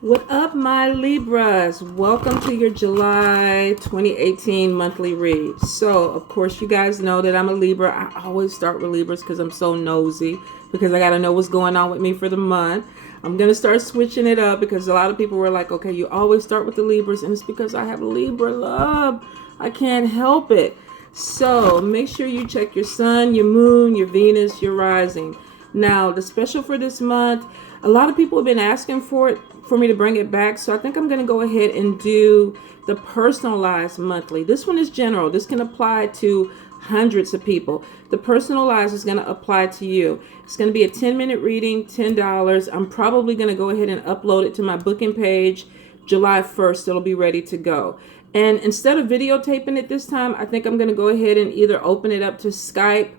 What up, my Libras? Welcome to your July 2018 monthly read. So, of course, you guys know that I'm a Libra. I always start with Libras because I'm so nosy, because I got to know what's going on with me for the month. I'm going to start switching it up because a lot of people were like, okay, you always start with the Libras, and it's because I have Libra love. I can't help it. So, make sure you check your sun, your moon, your Venus, your rising. Now, the special for this month, a lot of people have been asking for me to bring it back, so I think I'm going to go ahead and do the personalized monthly. This one is general. This can apply to hundreds of people. The personalized is going to apply to you. It's going to be a 10-minute reading, $10. I'm probably going to go ahead and upload it to my booking page July 1st. It'll be ready to go. And instead of videotaping it this time, I think I'm going to go ahead and either open it up to Skype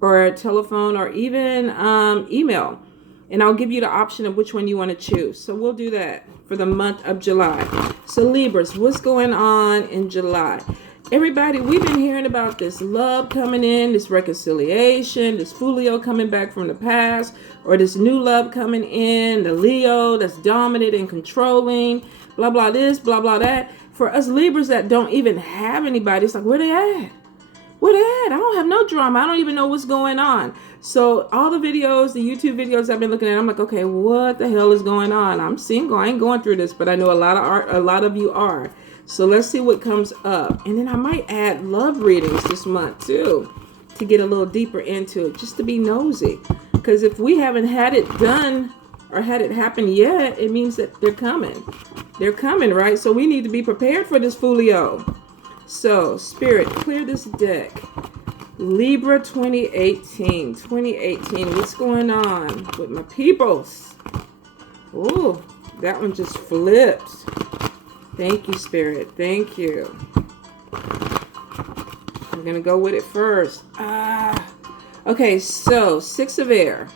or telephone or even email. And I'll give you the option of which one you want to choose. So we'll do that for the month of July. So Libras, what's going on in July? Everybody, we've been hearing about this love coming in, this reconciliation, this Fulio coming back from the past, or this new love coming in, the Leo that's dominant and controlling, blah, blah this, blah, blah that. For us Libras that don't even have anybody, it's like, where they at? Where they at? I don't have no drama. I don't even know what's going on. So all the videos, the YouTube videos I've been looking at, I'm like, okay, what the hell is going on? I'm single. I ain't going through this, but I know a lot of you are. So let's see what comes up. And then I might add love readings this month too, to get a little deeper into it, just to be nosy. Because if we haven't had it done or had it happen yet, it means that they're coming. They're coming, right? So we need to be prepared for this Fulio. So, Spirit, clear this deck. Libra 2018. What's going on with my peoples? Ooh, that one just flipped. Thank you, Spirit. Thank you. I'm going to go with it first. Okay, so 6 of Air.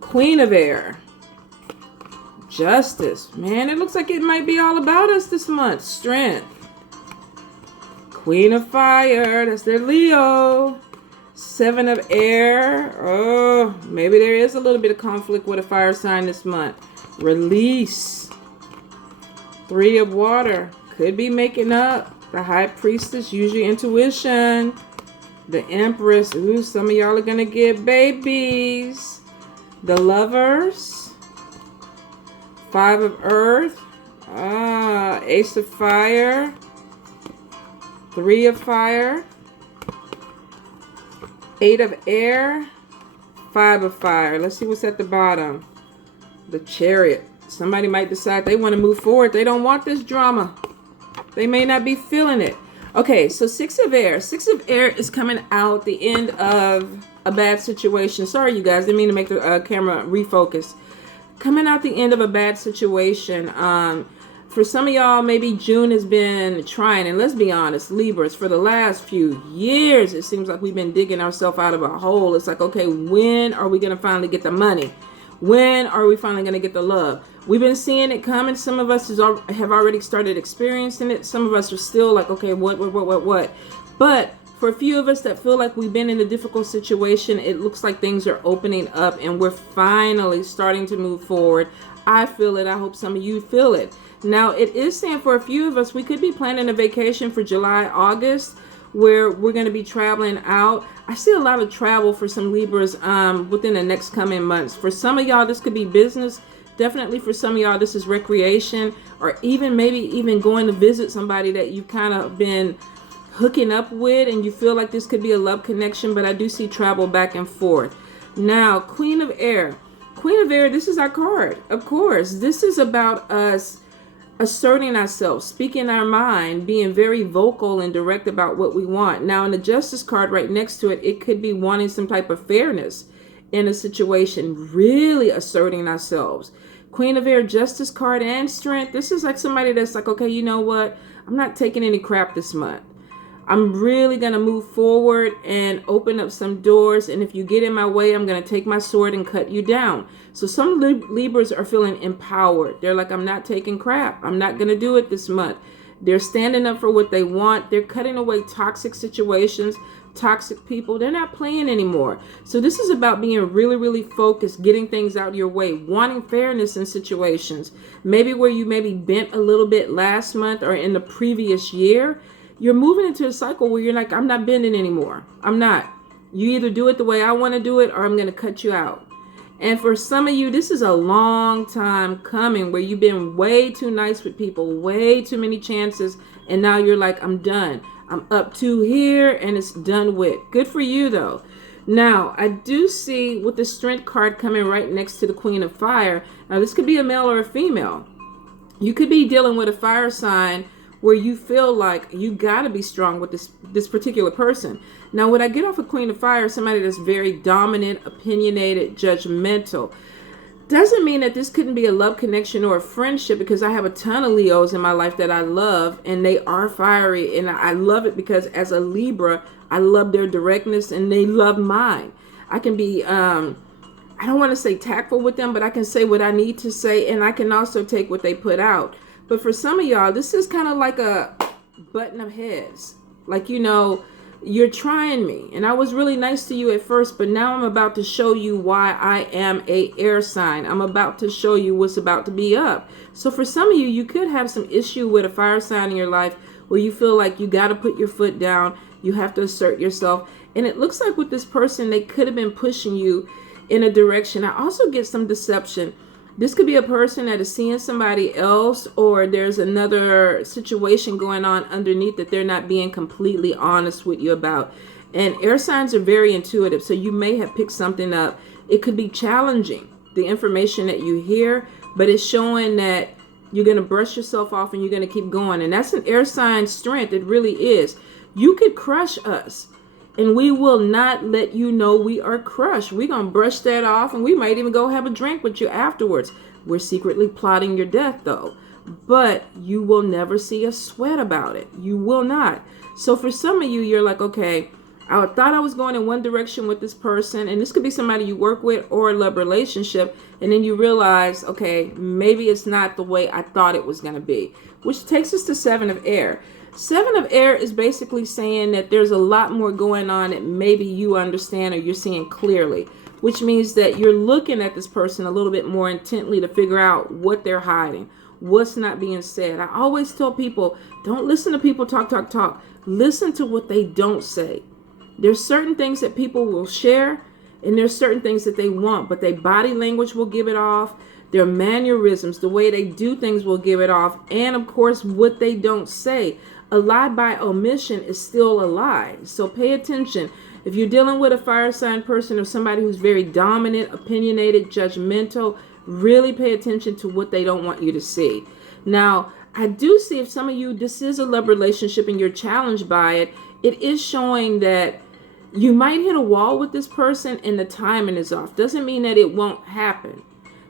Queen of Air. Justice. Man, it looks like it might be all about us this month. Strength. Queen of Fire, that's their Leo. 7 of Air. Oh, maybe there is a little bit of conflict with a fire sign this month. Release. 3 of Water, could be making up. The High Priestess, use your intuition. The Empress, ooh, some of y'all are going to get babies. The Lovers. 5 of Earth. Ace of Fire. 3 of Fire, 8 of Air, 5 of Fire. Let's see what's at the bottom. The Chariot. Somebody might decide they want to move forward. They don't want this drama. They may not be feeling it. Okay, so 6 of Air. 6 of Air is coming out the end of a bad situation. Sorry, you guys. Didn't mean to make the camera refocus. Coming out the end of a bad situation. For some of y'all, maybe June has been trying, and let's be honest, Libras, for the last few years, it seems like we've been digging ourselves out of a hole. It's like, okay, when are we going to finally get the money? When are we finally going to get the love? We've been seeing it coming. Some of us have already started experiencing it. Some of us are still like, okay, what? But for a few of us that feel like we've been in a difficult situation, it looks like things are opening up and we're finally starting to move forward. I feel it. I hope some of you feel it. Now, it is saying for a few of us, we could be planning a vacation for July, August, where we're going to be traveling out. I see a lot of travel for some Libras within the next coming months. For some of y'all, this could be business. Definitely for some of y'all, this is recreation, or maybe even going to visit somebody that you've kind of been hooking up with, and you feel like this could be a love connection, but I do see travel back and forth. Now, Queen of Air. Queen of Air, this is our card. Of course, this is about us asserting ourselves, speaking our mind, being very vocal and direct about what we want. Now, in the Justice card right next to it, it could be wanting some type of fairness in a situation, really asserting ourselves. Queen of Air, Justice card, and Strength. This is like somebody that's like, okay, you know what? I'm not taking any crap this month. I'm really going to move forward and open up some doors. And if you get in my way, I'm going to take my sword and cut you down. So some Libras are feeling empowered. They're like, I'm not taking crap. I'm not going to do it this month. They're standing up for what they want. They're cutting away toxic situations, toxic people. They're not playing anymore. So this is about being really, really focused, getting things out your way, wanting fairness in situations. Maybe where you maybe bent a little bit last month or in the previous year, you're moving into a cycle where you're like, I'm not bending anymore. I'm not. You either do it the way I want to do it, or I'm going to cut you out. And for some of you, this is a long time coming where you've been way too nice with people, way too many chances. And now you're like, I'm done. I'm up to here and it's done with. Good for you though. Now, I do see with the Strength card coming right next to the Queen of Fire. Now, this could be a male or a female. You could be dealing with a fire sign where you feel like you got to be strong with this particular person. Now, when I get off of Queen of Fire, somebody that's very dominant, opinionated, judgmental, doesn't mean that this couldn't be a love connection or a friendship, because I have a ton of Leos in my life that I love, and they are fiery, and I love it because as a Libra, I love their directness and they love mine. I can be, I don't want to say tactful with them, but I can say what I need to say, and I can also take what they put out. But for some of y'all, this is kind of like a button of heads. Like, you know, you're trying me. And I was really nice to you at first, but now I'm about to show you why I am a air sign. I'm about to show you what's about to be up. So for some of you, you could have some issue with a fire sign in your life where you feel like you got to put your foot down. You have to assert yourself. And it looks like with this person, they could have been pushing you in a direction. I also get some deception. This could be a person that is seeing somebody else, or there's another situation going on underneath that they're not being completely honest with you about. And air signs are very intuitive, so you may have picked something up. It could be challenging, the information that you hear, but it's showing that you're going to brush yourself off and you're going to keep going. And that's an air sign strength. It really is. You could crush us, and we will not let you know we are crushed. We're going to brush that off, and we might even go have a drink with you afterwards. We're secretly plotting your death, though. But you will never see us sweat about it. You will not. So for some of you, you're like, okay, I thought I was going in one direction with this person, and this could be somebody you work with or a love relationship, and then you realize, okay, maybe it's not the way I thought it was going to be, which takes us to Seven of Air. Seven of Air is basically saying that there's a lot more going on that maybe you understand or you're seeing clearly, which means that you're looking at this person a little bit more intently to figure out what they're hiding, what's not being said. I always tell people, don't listen to people talk. Listen to what they don't say. There's certain things that people will share, and there's certain things that they want, but their body language will give it off. Their mannerisms, the way they do things will give it off. And of course, what they don't say. A lie by omission is still a lie. So pay attention. If you're dealing with a fire sign person or somebody who's very dominant, opinionated, judgmental, really pay attention to what they don't want you to see. Now, I do see if some of you, this is a love relationship and you're challenged by it, it is showing that you might hit a wall with this person and the timing is off. Doesn't mean that it won't happen.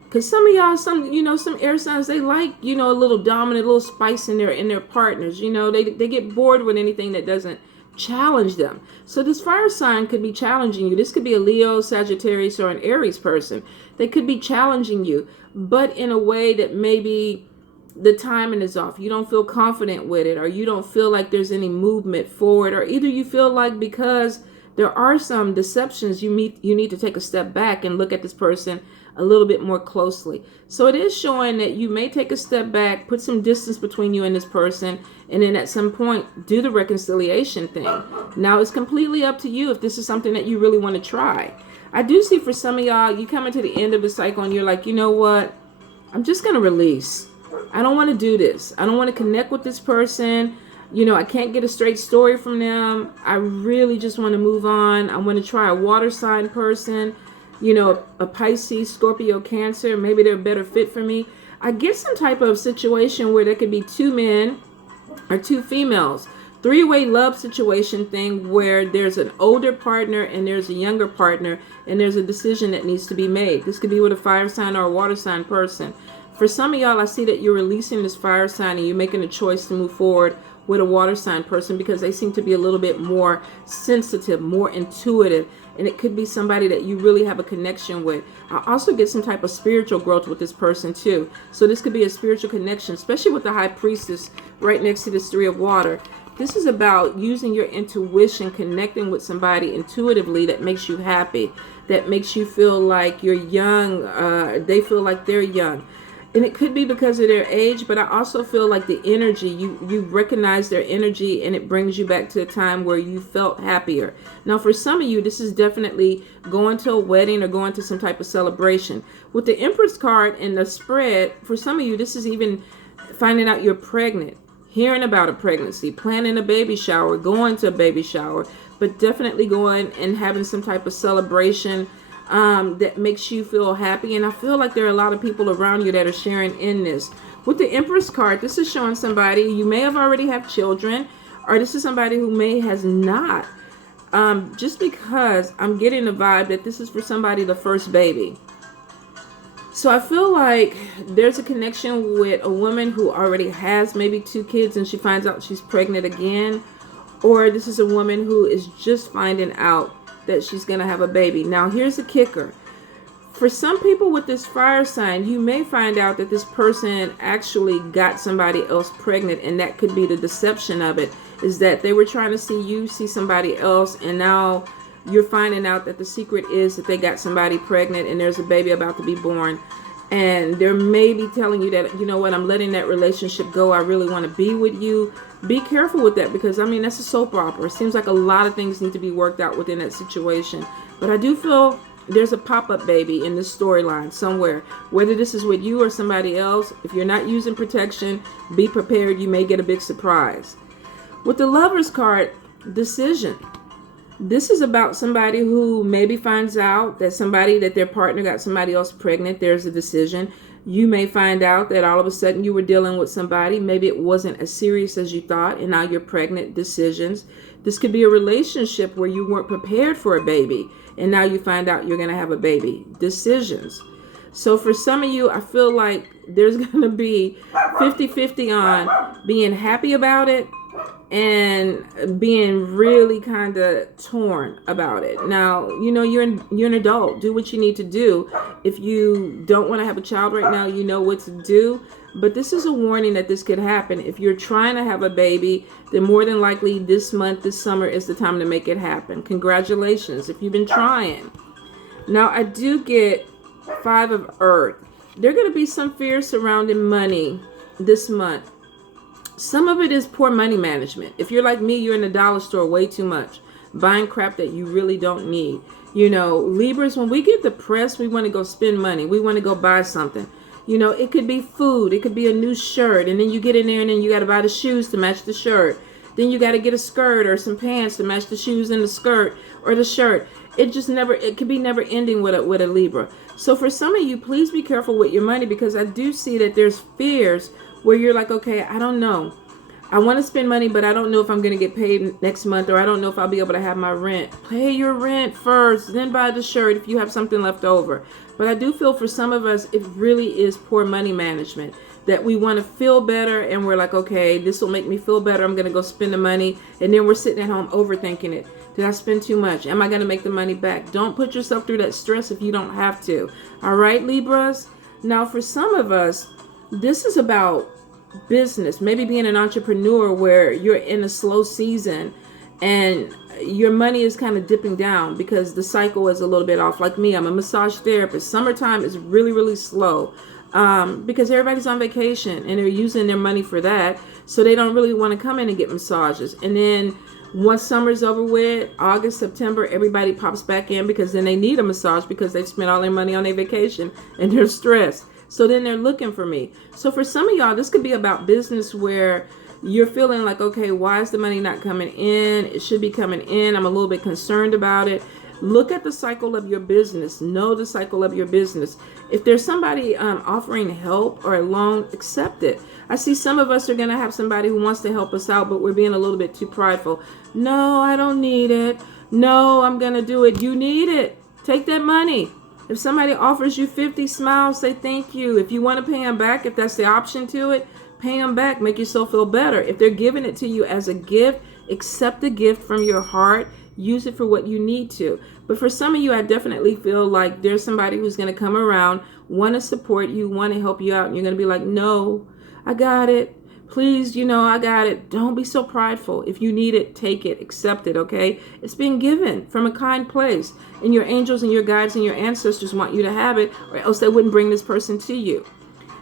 Because some of y'all, some air signs, they like, a little dominant, a little spice in their partners. They get bored with anything that doesn't challenge them. So this fire sign could be challenging you. This could be a Leo, Sagittarius, or an Aries person. They could be challenging you, but in a way that maybe the timing is off. You don't feel confident with it, or you don't feel like there's any movement forward, or either you feel like because there are some deceptions, you need to take a step back and look at this person a little bit more closely. So it is showing that you may take a step back, put some distance between you and this person, and then at some point do the reconciliation thing. Now it's completely up to you if this is something that you really want to try. I do see for some of y'all, you come into the end of the cycle and you're like, you know what? I'm just going to release. I don't want to do this. I don't want to connect with this person. I can't get a straight story from them. I really just want to move on. I want to try a water sign person, a Pisces, Scorpio, Cancer. Maybe they're a better fit for me. I get some type of situation where there could be two men or two females. Three-way love situation thing where there's an older partner and there's a younger partner and there's a decision that needs to be made. This could be with a fire sign or a water sign person. For some of y'all, I see that you're releasing this fire sign and you're making a choice to move forward with a water sign person because they seem to be a little bit more sensitive, more intuitive. And it could be somebody that you really have a connection with. I also get some type of spiritual growth with this person too. So this could be a spiritual connection, especially with the High Priestess right next to this Three of Water. This is about using your intuition, connecting with somebody intuitively that makes you happy, that makes you feel like you're young, they feel like they're young. And it could be because of their age, but I also feel like the energy, you recognize their energy and it brings you back to a time where you felt happier. Now, for some of you, this is definitely going to a wedding or going to some type of celebration. With the Empress card and the spread, for some of you, this is even finding out you're pregnant, hearing about a pregnancy, planning a baby shower, going to a baby shower, but definitely going and having some type of celebration that makes you feel happy. And I feel like there are a lot of people around you that are sharing in this. With the Empress card, this is showing somebody you may have already have children, or this is somebody who may has not. Just because I'm getting the vibe that this is for somebody the first baby. So I feel like there's a connection with a woman who already has maybe 2 kids and she finds out she's pregnant again. Or this is a woman who is just finding out that she's going to have a baby. Now, here's the kicker. For some people with this fire sign, you may find out that this person actually got somebody else pregnant, and that could be the deception of it, is that they were trying to see you see somebody else, and now you're finding out that the secret is that they got somebody pregnant and there's a baby about to be born. And they're maybe telling you that, you know what, I'm letting that relationship go. I really want to be with you. Be careful with that because, I mean, that's a soap opera. It seems like a lot of things need to be worked out within that situation. But I do feel there's a pop-up baby in this storyline somewhere. Whether this is with you or somebody else, if you're not using protection, be prepared. You may get a big surprise. With the Lovers card, decision. This is about somebody who maybe finds out that their partner got somebody else pregnant. There's a decision. You may find out that all of a sudden you were dealing with somebody. Maybe it wasn't as serious as you thought, and now you're pregnant. Decisions. This could be a relationship where you weren't prepared for a baby, and now you find out you're going to have a baby. Decisions. So for some of you, I feel like there's going to be 50-50 on being happy about it and being really kind of torn about it. Now, you know, you're an adult. Do what you need to do. If you don't want to have a child right now, you know what to do. But this is a warning that this could happen. If you're trying to have a baby, then more than likely this month, this summer is the time to make it happen. Congratulations if you've been trying. Now, I do get 5 of Earth. There are going to be some fears surrounding money this month. Some of it is poor money management. If you're like me, you're in the dollar store way too much, buying crap that you really don't need. You know, Libras, when we get depressed, we want to go spend money. We want to go buy something. You know, it could be food. It could be a new shirt. And then you get in there and then you got to buy the shoes to match the shirt. Then you got to get a skirt or some pants to match the shoes and the skirt or the shirt. It could be never ending with a Libra. So for some of you, please be careful with your money because I do see that there's fears where you're like, okay, I don't know. I want to spend money, but I don't know if I'm going to get paid next month, or I don't know if I'll be able to have my rent. Pay your rent first, then buy the shirt if you have something left over. But I do feel for some of us, it really is poor money management, that we want to feel better and we're like, okay, this will make me feel better. I'm going to go spend the money. And then we're sitting at home overthinking it. Did I spend too much? Am I going to make the money back? Don't put yourself through that stress if you don't have to. All right, Libras? Now, for some of us, this is about business, maybe being an entrepreneur where you're in a slow season and your money is kind of dipping down because the cycle is a little bit off. Like me, I'm a massage therapist. Summertime is really, really slow because everybody's on vacation and they're using their money for that. So they don't really want to come in and get massages. And then once summer's over with, August, September, everybody pops back in because then they need a massage because they've spent all their money on their vacation and they're stressed. So then they're looking for me. So for some of y'all, this could be about business where you're feeling like, okay, why is the money not coming in? It should be coming in. I'm a little bit concerned about it. Look at the cycle of your business. Know the cycle of your business. If there's somebody offering help or a loan, accept it. I see some of us are going to have somebody who wants to help us out, but we're being a little bit too prideful. No, I don't need it. No, I'm going to do it. You need it. Take that money. If somebody offers you 50, smile, say thank you. If you want to pay them back, if that's the option to it, pay them back, make yourself feel better. If they're giving it to you as a gift, accept the gift from your heart. Use it for what you need to. But for some of you, I definitely feel like there's somebody who's going to come around, want to support you, want to help you out. And you're going to be like, no, I got it. Please, I got it. Don't be so prideful. If you need it, take it, accept it, okay? It's being given from a kind place. And your angels and your guides and your ancestors want you to have it, or else they wouldn't bring this person to you.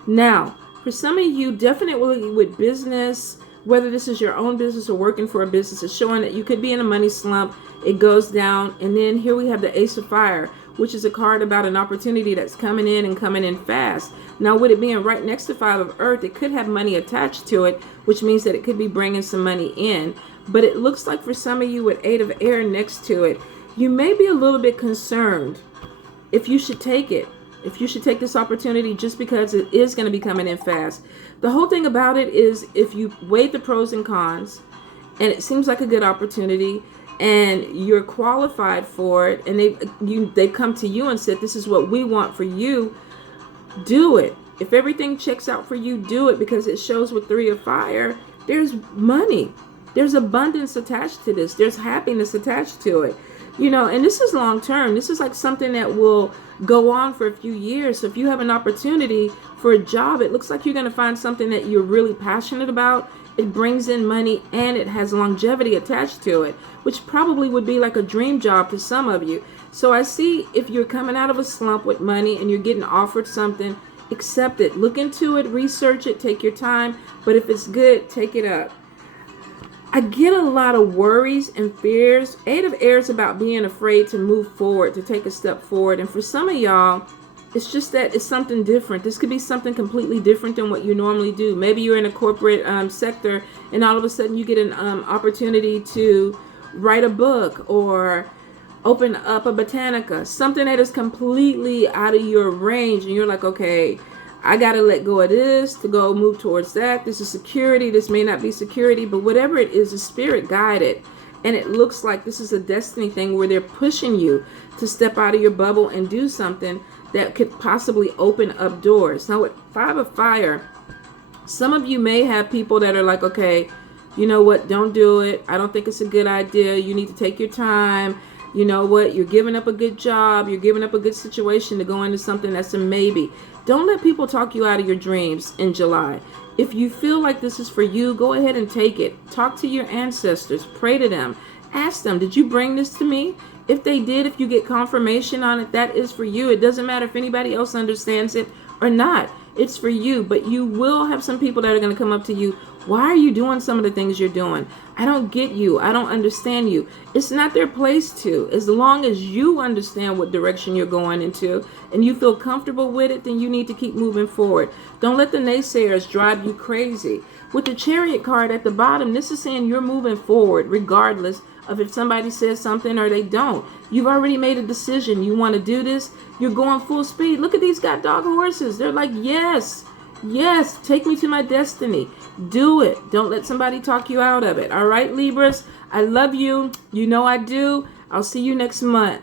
Now, for some of you, definitely with business, whether this is your own business or working for a business, it's showing that you could be in a money slump. It goes down. And then here we have the Ace of Fire, which is a card about an opportunity that's coming in and coming in fast. Now, with it being right next to Five of Earth, it could have money attached to it, which means that it could be bringing some money in. But it looks like for some of you with Eight of Air next to it, you may be a little bit concerned if you should take it. If you should take this opportunity just because it is going to be coming in fast. The whole thing about it is if you weigh the pros and cons and it seems like a good opportunity and you're qualified for it and they've come to you and said, this is what we want for you, do it. If everything checks out for you, do it, because it shows with Three of Fire, there's money. There's abundance attached to this. There's happiness attached to it. And this is long term. This is like something that will go on for a few years. So if you have an opportunity for a job, it looks like you're going to find something that you're really passionate about. It brings in money and it has longevity attached to it, which probably would be like a dream job to some of you. So I see if you're coming out of a slump with money and you're getting offered something, accept it. Look into it, research it, take your time. But if it's good, take it up. I get a lot of worries and fears. Eight of Air is about being afraid to move forward, to take a step forward. And for some of y'all, it's just that it's something different. This could be something completely different than what you normally do. Maybe you're in a corporate sector and all of a sudden you get an opportunity to write a book or open up a botanica, something that is completely out of your range. And you're like, okay, I got to let go of this to go move towards that. This is security. This may not be security, but whatever it is, the spirit guided. And it looks like this is a destiny thing where they're pushing you to step out of your bubble and do something that could possibly open up doors. Now with Five of Fire, some of you may have people that are like, okay, you know what? Don't do it. I don't think it's a good idea. You need to take your time. You know what? You're giving up a good job. You're giving up a good situation to go into something that's a maybe. Don't let people talk you out of your dreams in July. If you feel like this is for you, go ahead and take it. Talk to your ancestors. Pray to them. Ask them, did you bring this to me? If they did, if you get confirmation on it, that is for you. It doesn't matter if anybody else understands it or not. It's for you. But you will have some people that are going to come up to you. Why are you doing some of the things you're doing? I don't get you. I don't understand you. It's not their place to. As long as you understand what direction you're going into and you feel comfortable with it, then you need to keep moving forward. Don't let the naysayers drive you crazy. With the Chariot card at the bottom, this is saying you're moving forward regardless of if somebody says something or they don't. You've already made a decision. You want to do this. You're going full speed. Look at these god dog horses. They're like, yes. Yes, take me to my destiny. Do it. Don't let somebody talk you out of it. All right, Libras, I love you. You know I do. I'll see you next month.